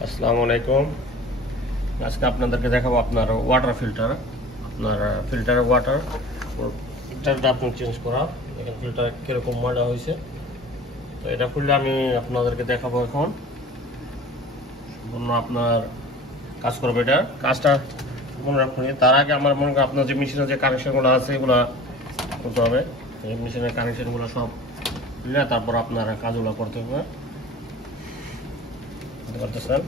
Assalamualaikum। আজকে আপনাদেরকে দেখাবো আপনার ওয়াটার ফিল্টার, আপনার ফিল্টারের ওয়াটার ফিল্টারটা আপনি চেঞ্জ করা। এখানে ফিল্টার কিরকম ময়লা হয়েছে, তো এটা খুললে আমি আপনাদেরকে দেখাবো। এখন সম্পূর্ণ আপনার কাজ করবে, এটা কাজটা মনে রাখুন। তার আগে আমার মনে করেন আপনার যে মেশিনের যে কানেকশনগুলো আছে এগুলো করতে হবে। এই মেশিনের কানেকশনগুলো সব দিলে তারপর আপনার কাজগুলো করতে হবে। করতেছেন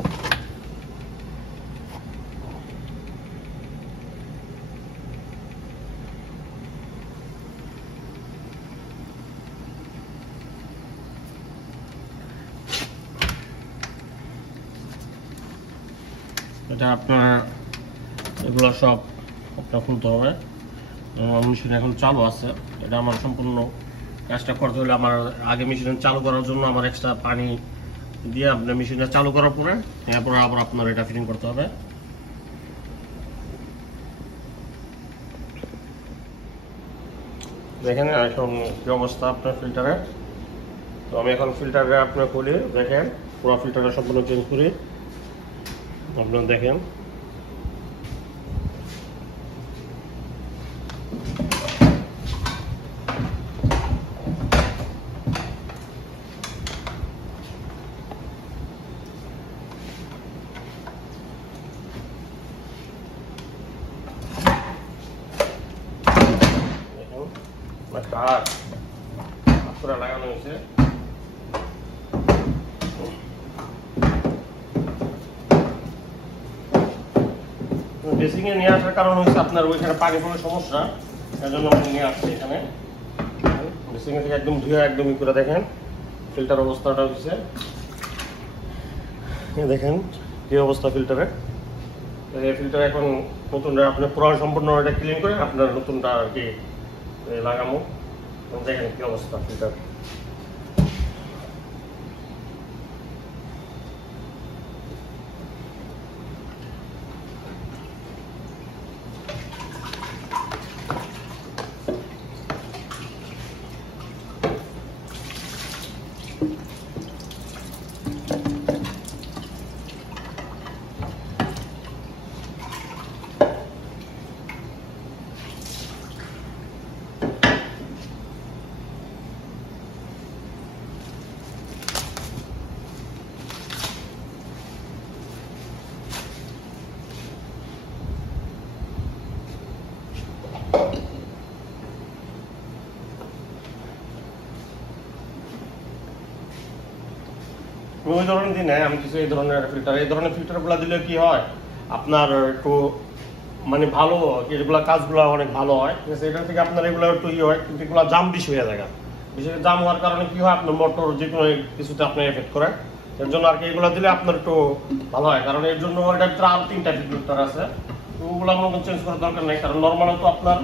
এটা আপনার এগুলো সব আপনার খুলতে হবে। মেশিন এখন চালু আছে, এটা আমার সম্পূর্ণ কাজটা করতে হলে আমার আগে মেশিন চালু করার জন্য আমার এক্সট্রা পানি দিয়ে আপনার মেশিনটা চালু করার পরে এরপরে আবার আপনার এটা ফিটিং করতে হবে। দেখেন এখন কি অবস্থা আপনার ফিল্টারের। তো আমি এখন ফিল্টারে আপনার খুলি, দেখেন পুরো ফিল্টারটা সম্পূর্ণ চেঞ্জ করি। আপনারা দেখেন লাগানো হয়েছে। বেসিং এ নিয়ে আসার কারণ হচ্ছে আপনার ওইখানে পানি পড়ার সমস্যা, এজন্য আমি নিয়ে আসছি এখানে। বেসিং এ থেকে একদম ধুয়ে একদমই করে দেখেন ফিল্টার অবস্থাটা হচ্ছে, দেখেন কি অবস্থা ফিল্টারে। এই ফিল্টার এখন নতুনটা আপনার পুরো সম্পূর্ণ এটা ক্লিন করে আপনার নতুনটা আর কি লাগামো। দেখেন কি অবস্থা ফিল্টার। ওই ধরনের দিন আমি কিছু এই ধরনের ফিল্টারগুলো দিলে কি হয় আপনার একটু মানে ভালো, এগুলো কাজগুলো অনেক ভালো হয়, ঠিক আছে। এটা থেকে আপনার এগুলো একটু ইয়ে হয়, কিন্তু এগুলো জাম বেশি হয়ে যায়। বেশি জাম হওয়ার কারণে কি হয় আপনার মোটর যে কোনো কিছুতে আপনার এফেক্ট করে। এর জন্য আর কি এগুলো দিলে আপনার একটু ভালো হয়, কারণ এর জন্য এটার ভিতরে আরো 3টা ফিল্টার আছে। তো ওগুলো আমার চেঞ্জ করার দরকার নেই, কারণ নর্মাল তো আপনার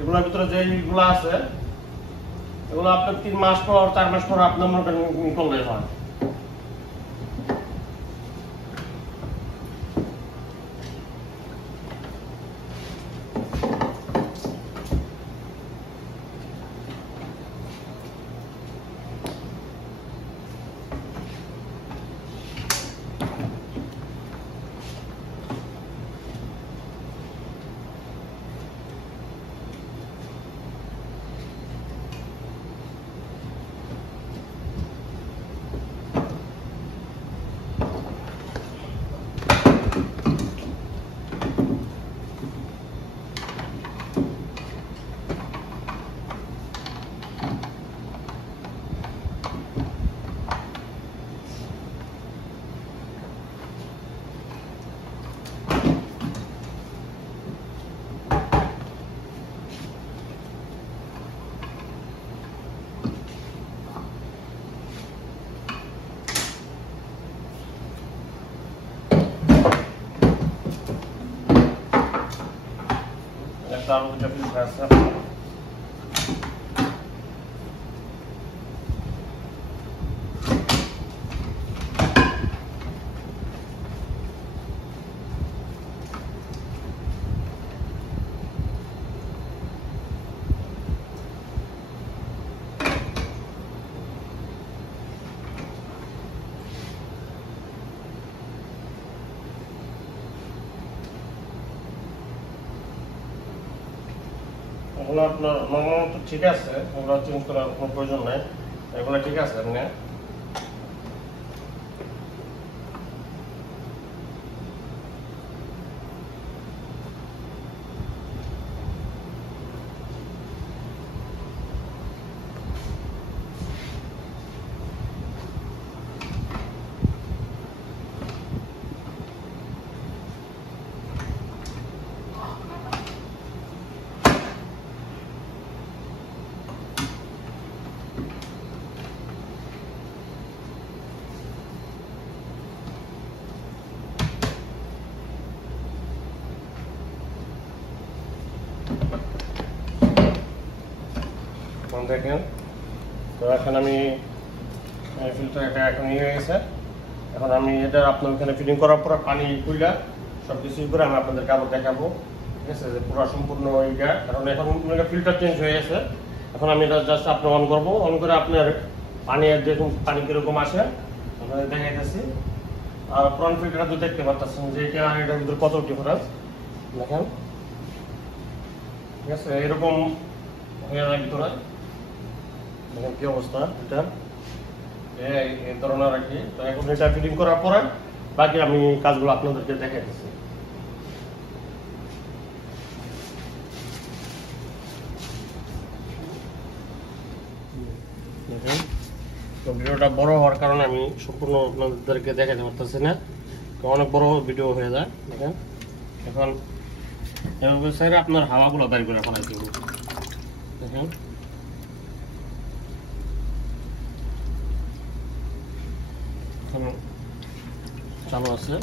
এগুলোর ভিতরে যেগুলো আছে এগুলো আপনার 3 মাস পর 4 মাস পর আপনার মনে করেন করলেই হয়। Taruh ke dalam rasa. এগুলো আপনার নরমাল তো ঠিক আছে, এগুলো চেঞ্জ করার কোনো প্রয়োজন নাই, এগুলো ঠিক আছে এমনি। দেখেন তো এখন আমি ফিল্টার এটা এখন ইয়ে হয়ে গেছে। এখন আমি এটা আপনার ওখানে ফিটিং করার পর পানি খুইলা সব কিছু করে আমি আপনাদেরকে আবার দেখাবো, ঠিক আছে, যে পুরো সম্পূর্ণ ওইটা। কারণ এখন ফিল্টার চেঞ্জ হয়ে গেছে। এখন আমি এটা জাস্ট আপনি অন করবো, অন করে আপনার পানি যেরকম পানি কীরকম আসে আপনাদের দেখাইতেছি। আর পুরান ফিল্টারটা তো দেখতে পাচ্ছেন যে এটা এটার ভিতরে কত ডিফারেন্স দেখেন, ঠিক আছে, এরকম হয়ে যায় ভিতরে। দেখেন কি অবস্থা এটা, এই ধরনের আর কি। তো এখন এটা ফিটিং করার পরে বাকি আমি কাজগুলো আপনাদেরকে দেখাইতেছি। দেখেন তো ভিডিওটা বড় হওয়ার কারণে আমি সম্পূর্ণ আপনাদেরকে দেখাতে পারতেছি না, তো অনেক বড় ভিডিও হয়ে যায়। দেখেন এখন এভাবে সাইডে আপনার হাওয়াগুলো বের করে ফেলাই দিব। দেখেন চালু আছে,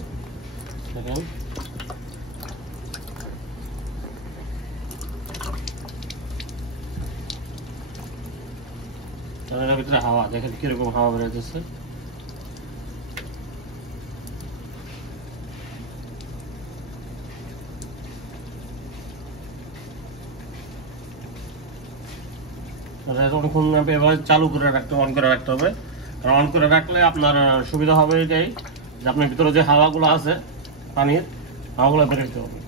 দেখেন এর ভিতরে হাওয়া, দেখেন কিরকম হাওয়া বেরোতেছে। এবার চালু করে রাখতে, অন করে রাখতে হবে। কারণ অন করে রাখলে আপনার সুবিধা হবে এটাই যে আপনার ভিতরে যে হাওয়াগুলো আছে পানির হাওয়াগুলো বেরোতে হবে।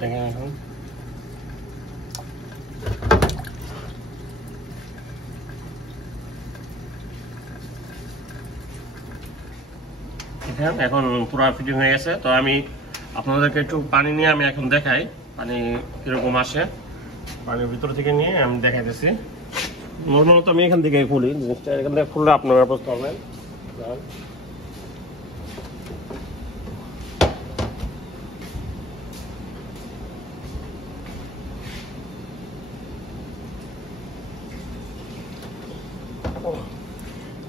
দেখেন এখন এখন পুরো ফিটিং হয়ে গেছে। তো আমি আপনাদেরকে একটু পানি নিয়ে আমি এখন দেখাই পানি কিরকম আসে। পানির ভিতর থেকে নিয়ে আমি দেখাইতেছি। নর্মালত আমি এখান থেকে খুলি, জিনিসটা এখান থেকে খুললে আপনারা বুঝতে পারবেন।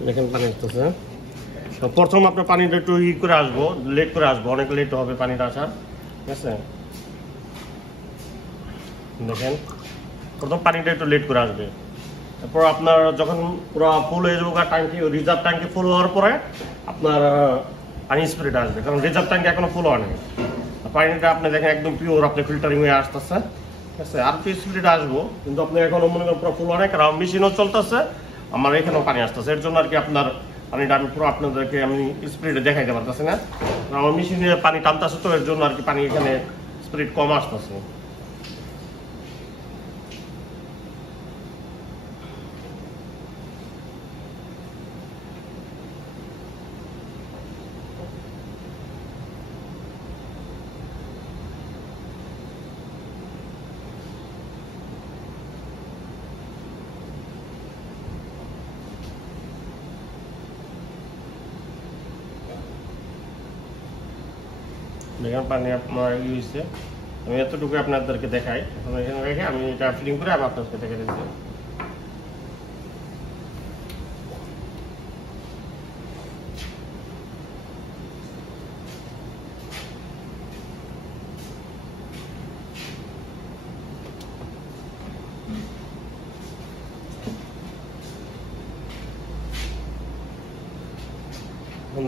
দেখেন পানি আসতেছে। প্রথম আপনার পানিটা একটু ই করে আসবো, লেট করে আসবো, অনেক লেট হবে পানিটা আসার, ঠিক আছে। দেখেন প্রথম পানিটা একটু লেট করে আসবে, তারপর আপনার যখন পুরো ফুল হয়ে যাবো ট্যাঙ্কি, রিজার্ভ ট্যাঙ্কি ফুল হওয়ার পরে আপনার পানি স্প্রেটা আসবে। কারণ রিজার্ভ ট্যাঙ্কি এখনো ফুল হয়নি, পানিটা আপনি দেখেন একদম পিওর আপনি ফিল্টারিং হয়ে আসতেছে, ঠিক আছে। আর একটু স্প্রেটা আসবো, কিন্তু আপনি এখনো মনে করেন পুরো ফুল হয়, কারণ মেশিনও চলতেছে, আমার এখানেও পানি আসতেছে। এর জন্য আর কি আপনার পানিটা আমি পুরো আপনাদেরকে আমি স্পিডে দেখাইতে পারতেছি না, আমার মেশিনে পানি টানতেছে, তো এর জন্য আর কি পানি এখানে স্পিড কম আসতেছে। দেখেন পানি আপনার ই হয়েছে, আমি এতটুকু আপনাদেরকে দেখাই। এখন এখানে রেখে আমি এটা ফিলিং করে আবার আপনাদেরকে দেখে দিচ্ছি।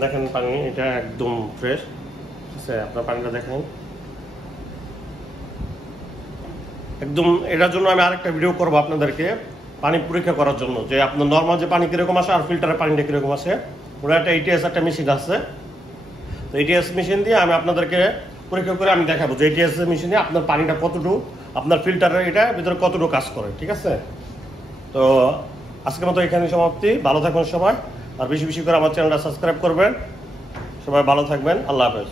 দেখেন পানি এটা একদম ফ্রেশ, আপনার পানিটা দেখেন একদম। এটার জন্য আমি আরেকটা ভিডিও করবো আপনাদেরকে, পানি পরীক্ষা করার জন্য, যে আপনার নর্মাল যে পানি কীরকম আসে আর ফিল্টারের পানিটা কীরকম আসে। ওরা একটা ATS একটা মেশিন আছে, তো ATS মেশিন দিয়ে আমি আপনাদেরকে পরীক্ষা করে আমি দেখাবো যে ATS মেশিনে আপনার পানিটা কতটুকু, আপনার ফিল্টারের এটা ভিতরে কতটুকু কাজ করে। ঠিক আছে, তো আজকের মতো এখানে সমাপ্তি। ভালো থাকবেন সবাই, আর বেশি বেশি করে আমার চ্যানেলটা সাবস্ক্রাইব করবেন। সবাই ভালো থাকবেন, আল্লাহ হাফেজ।